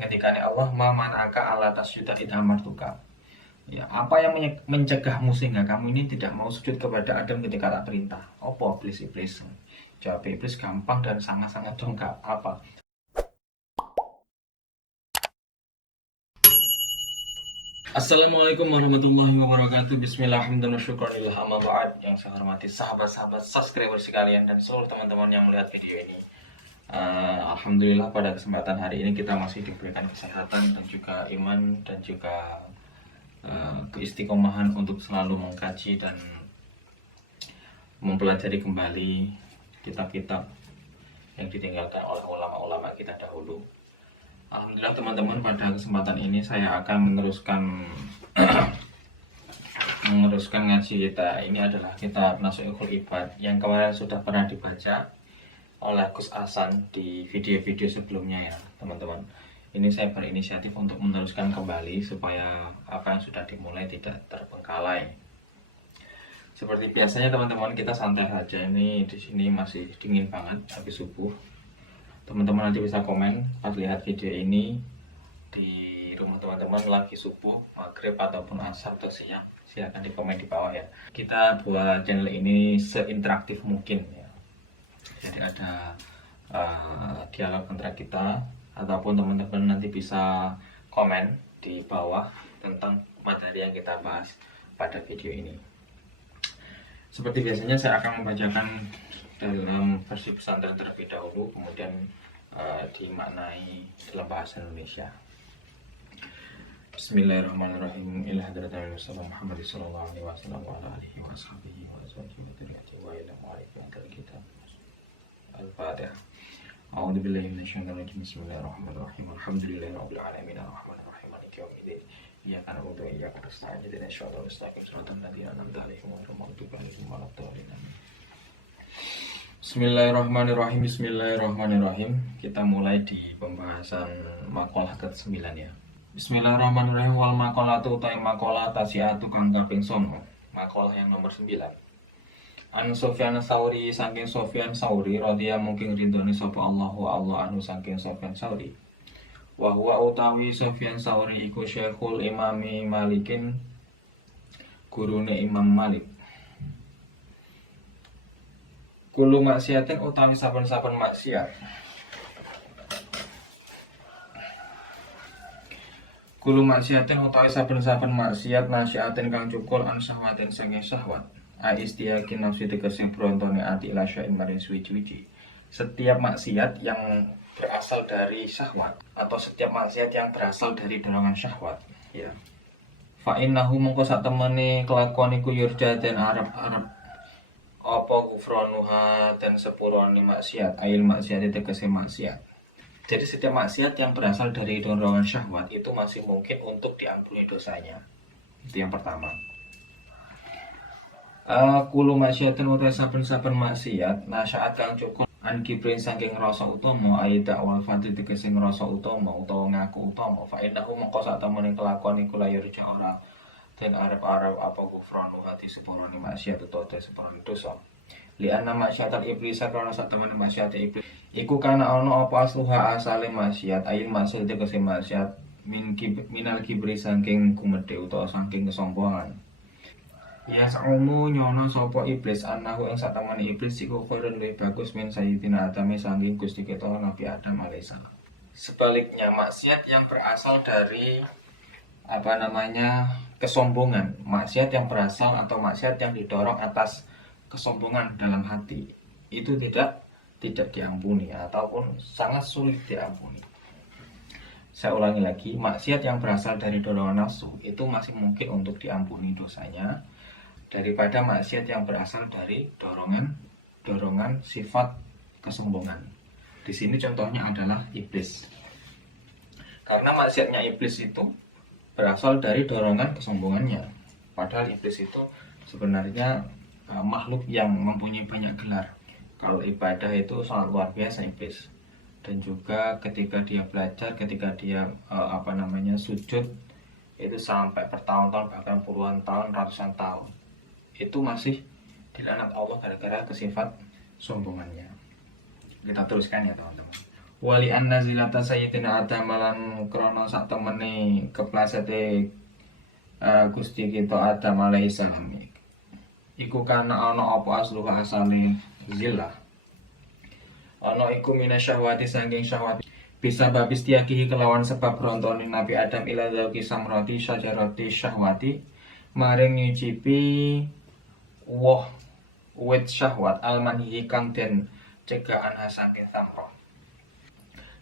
Ketika Allah ma manaka ala tasjuda id amartuka. Ya, apa yang mencegahmu sehingga kamu ini tidak mau sujud kepada Adam ketika tak perintah? Apa iblis? Jawab iblis gampang dan sangat-sangat dongkap. Apa? Assalamualaikum warahmatullahi wabarakatuh. Bismillahirrahmanirrahim. Yang saya hormati sahabat-sahabat subscriber sekalian dan seluruh teman-teman yang melihat video ini. Alhamdulillah pada kesempatan hari ini kita masih diberikan kesehatan dan juga iman dan juga keistiqomahan untuk selalu mengkaji dan mempelajari kembali kitab-kitab yang ditinggalkan oleh ulama-ulama kita dahulu. Alhamdulillah teman-teman, pada kesempatan ini saya akan meneruskan ngaji kita. Ini adalah kitab Nasuhul Ibad yang kemarin sudah pernah dibaca oleh Gus Hasan di video-video sebelumnya ya teman-teman. Ini saya berinisiatif untuk meneruskan kembali supaya apa yang sudah dimulai tidak terbengkalai. Seperti biasanya teman-teman, kita santai saja. Ini di sini masih dingin banget habis subuh. Teman-teman nanti bisa komen pas lihat video ini di rumah teman-teman lagi subuh, maghrib ataupun asar atau siang. Silahkan di komen di bawah ya. Kita buat channel ini seinteraktif mungkin ya. Jadi ada dialog antara kita, ataupun teman-teman nanti bisa komen di bawah tentang materi yang kita bahas pada video ini. Seperti biasanya saya akan membacakan dalam versi pesantren terlebih dahulu, kemudian dimaknai dalam bahasa Indonesia. Bismillahirrahmanirrahim. Ila hadratil Mustafa Muhammad sallallahu alaihi wasallam wa ala alihi wa sahbihi wa azwajihi wa dzurriyyatihi wa ila ma'rifati kitab. Al-Fatihah. A'udzu billahi minasyaitonir rajim. Bismillahirrahmanirrahim. Alhamdulillahirabbil alamin arrahmanir rahim maliki yaumiddin. Iyyaka na'budu wa iyyaka nasta'in. Ihdinas siratal mustaqim siratal ladzina an'amta 'alaihim ghairil maghdubi 'alaihim waladdallin. Bismillahirrahmanirrahim. Kita mulai di pembahasan makalah ke-9 ya. Bismillahirrahmanirrahim. Wal maqalatu utai maqalah tasiatu kang kaping 9. Makalah yang nomor 9. An Sufyan Tsauri saking Sufyan Tsauri radhiya mungkin ridhone sapa Allahu Allah anu saking Sufyan Tsauri. Wa huwa utawi Sufyan Tsauri iku Syekhul Imami Malikin, gurune Imam Malik. Kulo maksiatin utawi saben-saben maksiat. Kulo maksiatin utawi saben-saben maksiat nasyatin kang cukul an syahwatin saking syahwat. Aistiyakin nafsi tegese brontone ati ila syai'in maring suwi-suwi. Setiap maksiat yang berasal dari syahwat atau setiap maksiat yang berasal dari dorongan syahwat ya. Fa innahu mongko sak temene kelakuan iku yurja den arep-arep apa gufronuha dan sepurone maksiat, ail maksiat tegese maksiat. Jadi setiap maksiat yang berasal dari dorongan syahwat itu masih mungkin untuk diampuni dosanya. Itu yang pertama. Kulo maksiatin utai saben-saben maksiat nasyaat kang cukup an kibrin saking rasa utama ayat awal fadil tegese rasa utama utawa ngaku utama fa innahu mongko sak temene kelakuan iku layur ora dan arep-arep apa gufranu hati sepurane maksiat utawa sepurane dosa. Li anna maksiatal iblis karena sak temene maksiat iblis iku kana ana apa asluha asale maksiat ayil maksiat tegese maksiat minal kibri saking kumedhe utawa saking kesombongan. Ya saumu nyono sapa iblis anahu ing satemene iblis iku khairun luwih bagus min sayyidina Adam saking Gusti kita Nabi Adam alaihissalam. Sebaliknya maksiat yang berasal dari kesombongan, maksiat yang berasal atau maksiat yang didorong atas kesombongan dalam hati itu tidak diampuni ataupun sangat sulit diampuni. Saya ulangi lagi, maksiat yang berasal dari dorongan nafsu itu masih mungkin untuk diampuni dosanya daripada maksiat yang berasal dari dorongan sifat kesombongan. Di sini contohnya adalah iblis. Karena maksiatnya iblis itu berasal dari dorongan kesombongannya. Padahal iblis itu sebenarnya makhluk yang mempunyai banyak gelar. Kalau ibadah itu sangat luar biasa iblis. Dan juga ketika dia belajar, ketika dia sujud itu sampai bertahun-tahun bahkan puluhan tahun, ratusan tahun. Itu masih dilaknat Allah gara-gara kesifat sombongannya. Kita teruskan ya teman-teman. Wali anna zilata sayyidina Adam lan krana sak temene keplesete Gusti kita Adam alaihi salam iku kana ana apa asluha asale zillah ana iku minasyahwati saking syahwat bisa babis tiakihi kelawan sebab rontone Nabi Adam ila zauqi samrati syajarati syahwati maring nyicipi woh wit syahwat almanhi kang den cegahan saking samro.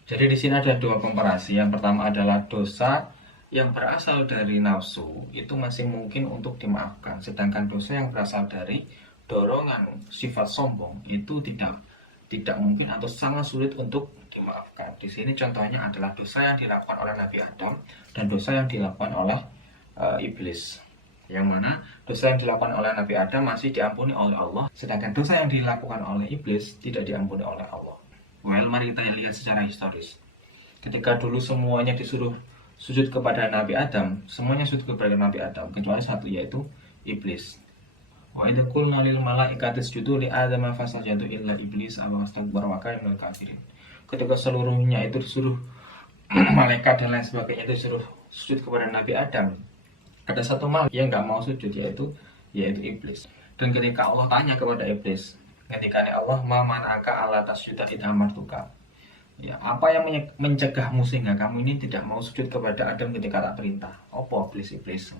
Jadi di sini ada dua komparasi. Yang pertama adalah dosa yang berasal dari nafsu itu masih mungkin untuk dimaafkan, sedangkan dosa yang berasal dari dorongan sifat sombong itu tidak mungkin atau sangat sulit untuk dimaafkan. Di sini contohnya adalah dosa yang dilakukan oleh Nabi Adam dan dosa yang dilakukan oleh iblis. Yang mana dosa yang dilakukan oleh Nabi Adam masih diampuni oleh Allah, sedangkan dosa yang dilakukan oleh iblis tidak diampuni oleh Allah. Well, mari kita lihat secara historis. Ketika dulu semuanya disuruh sujud kepada Nabi Adam, semuanya sujud kepada Nabi Adam, kecuali satu, yaitu iblis. Wa idza qulna lil malaikati isjudu li adama fasajadu illa iblis aba wastakbara wa kana minal kafirin. Ketika seluruhnya itu disuruh malaikat dan lain sebagainya itu disuruh sujud kepada Nabi Adam, ada satu makhluk yang nggak mau sujud, yaitu iblis. Dan ketika Allah tanya kepada iblis, ketika Allah ma man'aka alla tasjuda id amartuka, ya, apa yang mencegahmu sehingga kamu ini tidak mau sujud kepada Adam ketika tak perintah? Apa iblis?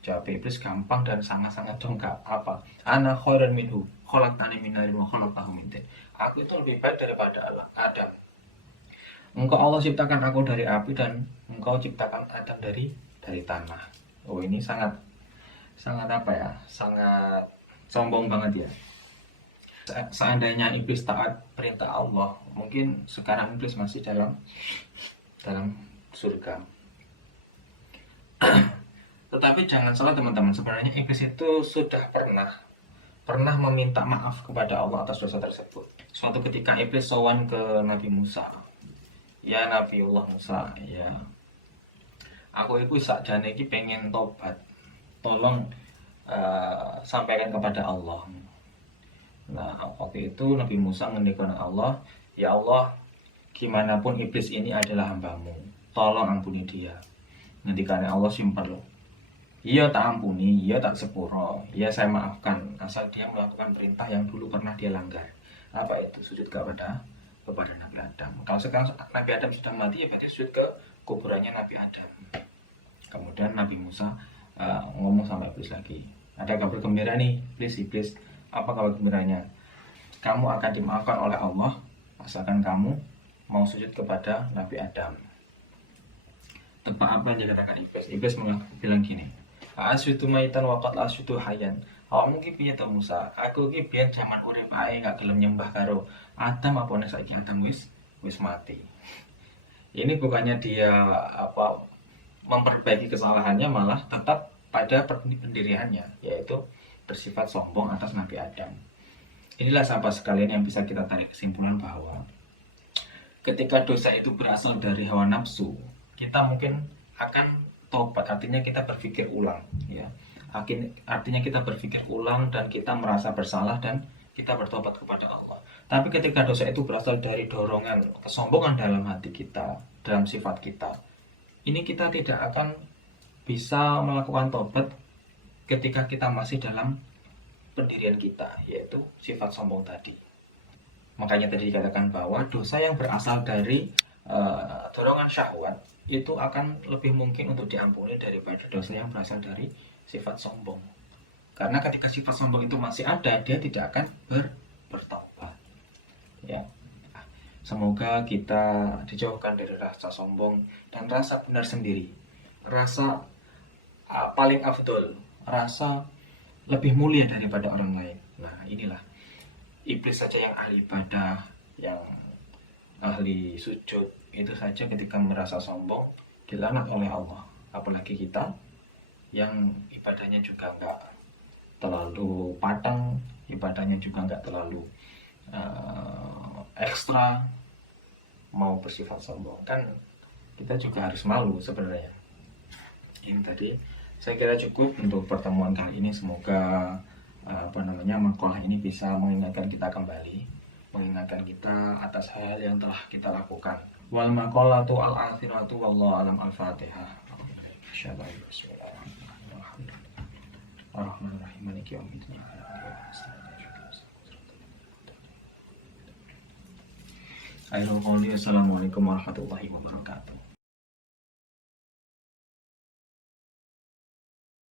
Jawab iblis gampang dan sangat-sangat dongkap. Apa? Ana khairan minhu, khalaqtani min narin wa khalaqtahu min tin. Aku itu lebih baik daripada Adam. Engkau Allah ciptakan aku dari api dan engkau ciptakan Adam dari tanah. Oh, ini sangat apa ya? Sangat sombong banget ya. Seandainya iblis taat perintah Allah, mungkin sekarang iblis masih dalam surga. Tetapi jangan salah teman-teman, sebenarnya iblis itu sudah pernah meminta maaf kepada Allah atas dosa tersebut. Suatu ketika iblis sowan ke Nabi Musa. Ya Nabiullah Musa, ya, aku itu sakjane iki pengen tobat. Tolong sampaikan kepada Allah. Nah, waktu itu Nabi Musa ngendikan Allah, ya Allah, gimana pun iblis ini adalah hambamu, tolong ampuni dia. Ngendikan Allah simpel, iya tak ampuni, iya tak sepuro, iya saya maafkan, asal dia melakukan perintah yang dulu pernah dia langgar. Apa itu? Sujud kepada Nabi Adam. Kalau sekarang Nabi Adam sudah mati, ya berarti sujud ke kuburannya Nabi Adam. Kemudian Nabi Musa ngomong sama iblis lagi, ada kabar gembira nih, iblis. Apa kabar gembiranya? Kamu akan dimaafkan oleh Allah asalkan kamu mau sujud kepada Nabi Adam. Tebak apa yang dikatakan iblis? Iblis bilang gini, asyudu maitan waqat asyudu hayyan. Awakmu ki piye to Musa? Aku ki biyen jaman urip ae gak gelem nyembah karo Adam, apa nek saiki Adam wis mati. Ini bukannya dia memperbaiki kesalahannya, malah tetap pada pendiriannya, yaitu bersifat sombong atas Nabi Adam. Inilah sahabat sekalian yang bisa kita tarik kesimpulan bahwa ketika dosa itu berasal dari hawa nafsu, kita mungkin akan tobat, artinya kita berpikir ulang, ya. Artinya kita berpikir ulang dan kita merasa bersalah dan kita bertobat kepada Allah. Tapi ketika dosa itu berasal dari dorongan kesombongan dalam hati kita, dalam sifat kita, ini kita tidak akan bisa melakukan tobat ketika kita masih dalam pendirian kita, yaitu sifat sombong tadi. Makanya tadi dikatakan bahwa dosa yang berasal dari dorongan syahwat itu akan lebih mungkin untuk diampuni daripada dosa yang berasal dari sifat sombong. Karena ketika sifat sombong itu masih ada, dia tidak akan bertobat. Ya. Semoga kita dijauhkan dari rasa sombong dan rasa benar sendiri. Rasa paling afdol, rasa lebih mulia daripada orang lain. Nah, inilah iblis saja yang ahli ibadah, yang ahli sujud, itu saja ketika merasa sombong dilaknat oleh Allah. Apalagi kita yang ibadahnya juga enggak terlalu padang, ibadahnya juga enggak terlalu ekstra, mau bersifat sombong, kan kita juga harus malu sebenarnya. Ini tadi saya kira cukup untuk pertemuan kali ini. Semoga makalah ini bisa mengingatkan kita kembali mengingatkan kita atas hal yang telah kita lakukan. Wal maqalatu al-akhiratu wallahu alam. Al-Fatihah. Bismillahirrahmanirrahim. Maliki yaumiddin. Assalamualaikum warahmatullahi wabarakatuh.